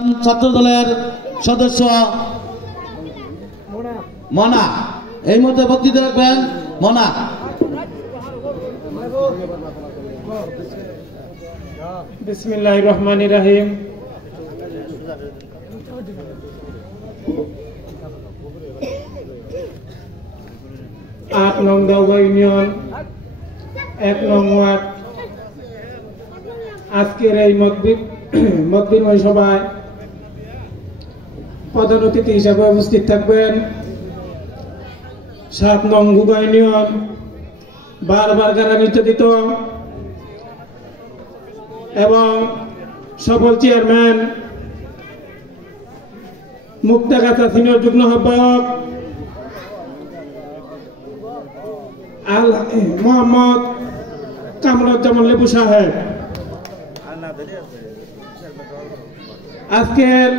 ছাত্র দলের সদস্য মনা এই মুহূর্তে বক্তৃতা রাখবেন। মনা বিসমিল্লাহির রহমানির রহিম। আট নং দেওঘর ইউনিয়ন ১ নং ওয়ার্ড আজকের এই মত বিনিময় সভায় প্রধান অতিথি হিসাবে উপস্থিত থাকবেন ৭ নং ঘুঘা ইউনিয়ন বারবার কারা নির্যাতিত এবং সফল চেয়ারম্যান মুক্তাগাছা সিনিয়র যুগ্ম আহ্বায়ক মোহাম্মদ কামরুজ্জামান লেবু সাহেব। আজকের